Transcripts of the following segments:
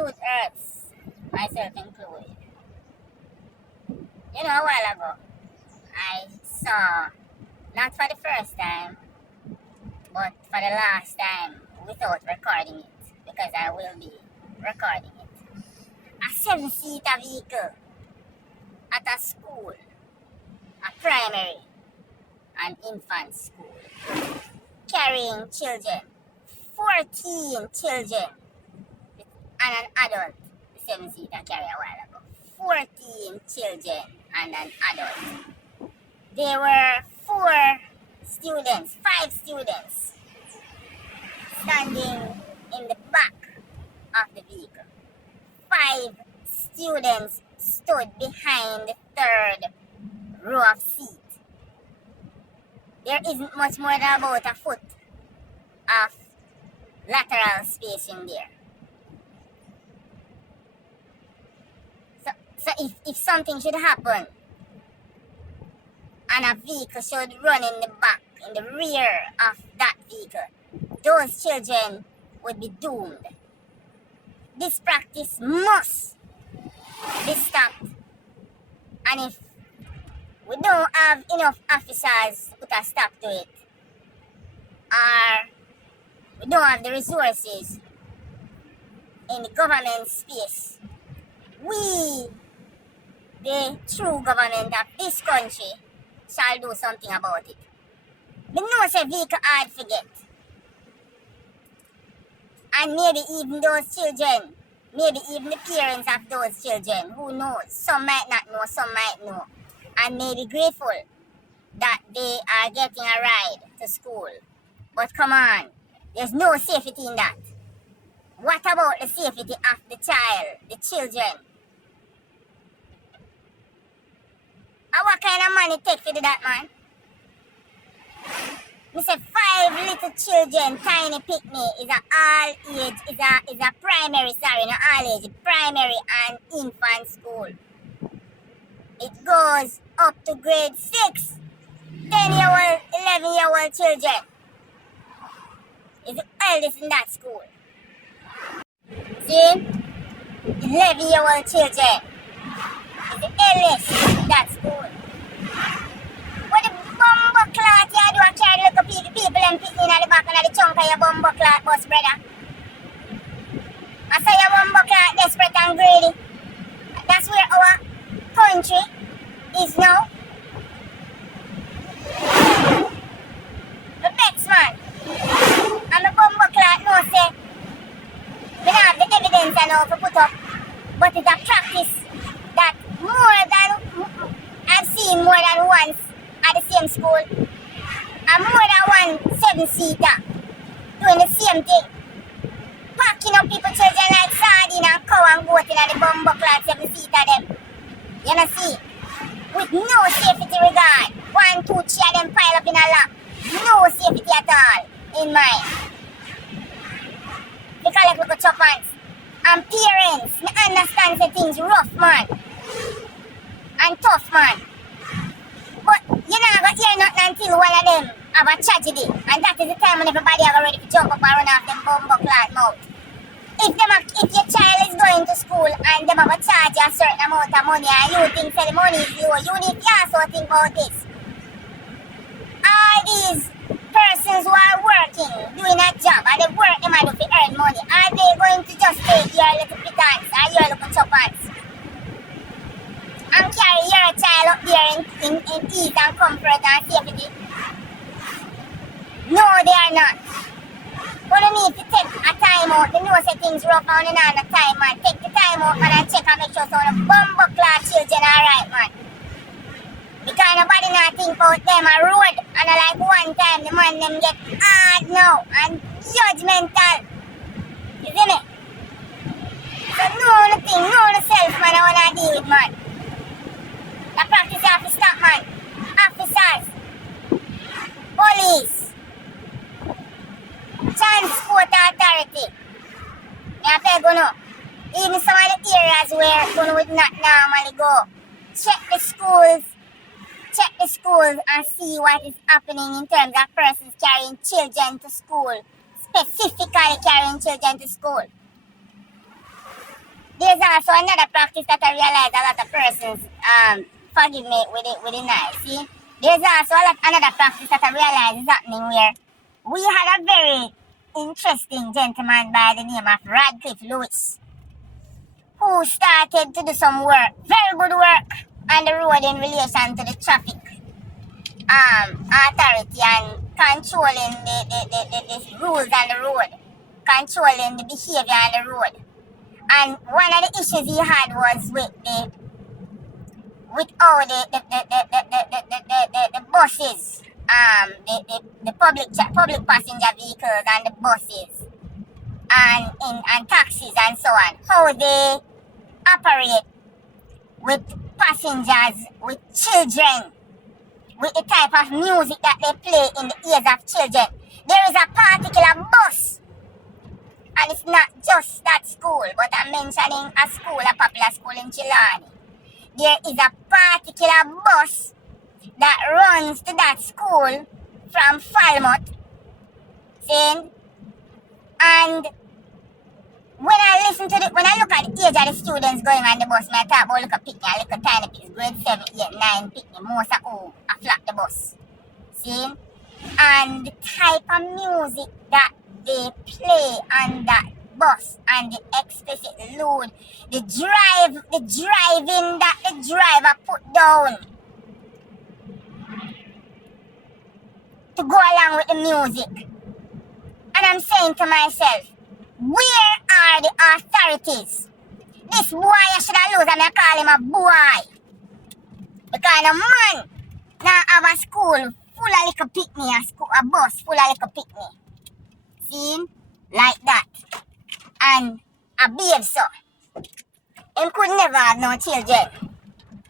truth hurts, myself included. You know, a while ago, I saw, not for the first time, but for the last time, without recording it, because I will be recording it, a 7-seater vehicle at a school, a primary and infant school, carrying children, 14 children, and an adult. The 7-seater carried a while ago. 14 children and an adult. There were 5 students standing in the back of the vehicle. 5 students stood behind the third row of seats. There isn't much more than about a foot of lateral space in there. So if something should happen and a vehicle should run in the back, in the rear of that vehicle, those children would be doomed. This practice must be stopped. And if we don't have enough officers to put a stop to it, or we don't have the resources in the government space, we, the true government of this country, shall do something about it. We know say vehicle hard forget. And maybe even those children, maybe even the parents of those children, who knows, some might not know, some might know, and may be grateful that they are getting a ride to school. But come on, there's no safety in that. What about the safety of the child, the children? And what kind of money take for that, man? Me say 5 little children, tiny picnic, is a all age, is a primary, sorry, not all age, primary and infant school. It goes up to grade 6. 10-year-old, 11-year-old children is the eldest in that school. See? 11-year-old children is the eldest in that school. What the bumbo clot you do, I carry look at people and picking in the back of the trunk of your bumbo clot bus, brother. I say your bumbo clot desperate and greedy. That's where our country is now. The best man. And the bumbo clot no say we don't have the evidence I know to put up, but it's a practice that I've seen more than once at the same school, and more than one 7-seater doing the same thing, packing up people children like sardine and cow and goat in the bumbo clot 7-seater them. You know see, with no safety regard, 1, 2, 3 of them pile up in a lap, no safety at all in mind. They collect little choppers. And parents, me understand the things rough, man. And tough, man. But you never hear nothing until one of them have a tragedy. And that is the time when everybody are ready to jump up and run off them bumbo clot mouth. If your child is going to school and them have a charge a certain amount of money and you think that the money is low, you need to also think about this. All these persons who are working, doing a job, and they work them and to earn money, are they going to just take your little pittance or your little choppers and carry your child up there in ease and comfort and safety? No, they are not. But you need to take a time out. You know say things rough and you know the time, man. Take the time out, man, and check and make sure so the bumbo clot children are right, man. Because nobody not think about them a road. And like one time the man them get hard now and judgmental. You see me? So know the thing, know the self, man, I wanna deal with, man. The practice have to stop, man. Officers, police, transport authority. You have to go now. Even some of the areas where one would not normally go. Check the schools and see what is happening in terms of persons carrying children to school. Specifically carrying children to school. There's also another practice that I realize a lot of persons forgive me with it nice. See? There's also another practice that I realize is happening where we had a very interesting gentleman by the name of Radcliffe Lewis, who started to do some work, very good work, on the road in relation to the traffic authority and controlling the rules on the road, controlling the behavior on the road. And one of the issues he had was with all the buses, the public passenger vehicles and the buses and taxis and so on, how they operate with passengers, with children, with the type of music that they play in the ears of children. There is a particular bus, and it's not just that school, but I'm mentioning a school, a popular school in Chilani. There is a particular bus that runs to that school from Falmouth, see? And when I look at the age of the students going on the bus, I talk about look at Pitney, a little tiny kids, grade 7, 8, 9, Pitney, most of who I flock the bus. See? And the type of music that they play on that bus and the explicit load, the driving that the driver put down to go along with the music. And I'm saying to myself, where are the authorities? This boy I should have lose and I call him a boy. Because a man now have a school full of little picnic, a bus full of little picnic. See? Like that. And a babe so. Him could never have no children.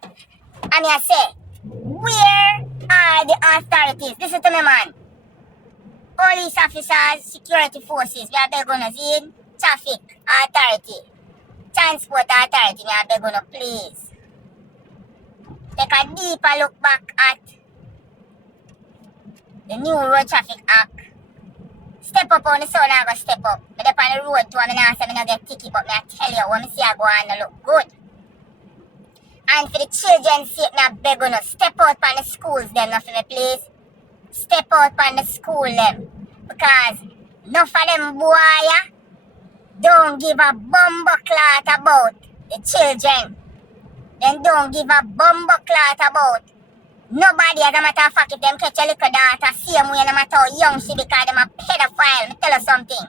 And I say, where are the authorities? Listen to me, man. Police officers, security forces, we are begging us in. Traffic authority, transport authority, we are begging us, please. Take a deeper look back at the new Road Traffic Act. Step up on the sun, I go step up. But up on the road too, I not say I don't get ticket, but I tell you, when I see I go on, I look good. And for the children's sake, I beg you, step out on the schools, them, not for me, please. Step out on the school, them. Because enough of them boy don't give a bumbleclot about the children. Then don't give a bumbleclot about nobody. As a matter of fact, if them catch a little daughter, same way no matter how young she because them a pedophile. Me tell you something.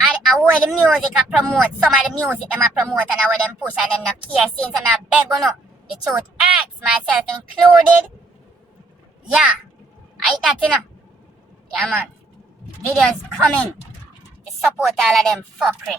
And where the music I promote, some of the music them I promote and where them push and them not care since and I beg you know. The truth hurts, myself included. Yeah. I eat that, you know. Yeah, man. Videos coming to support all of them fuckery.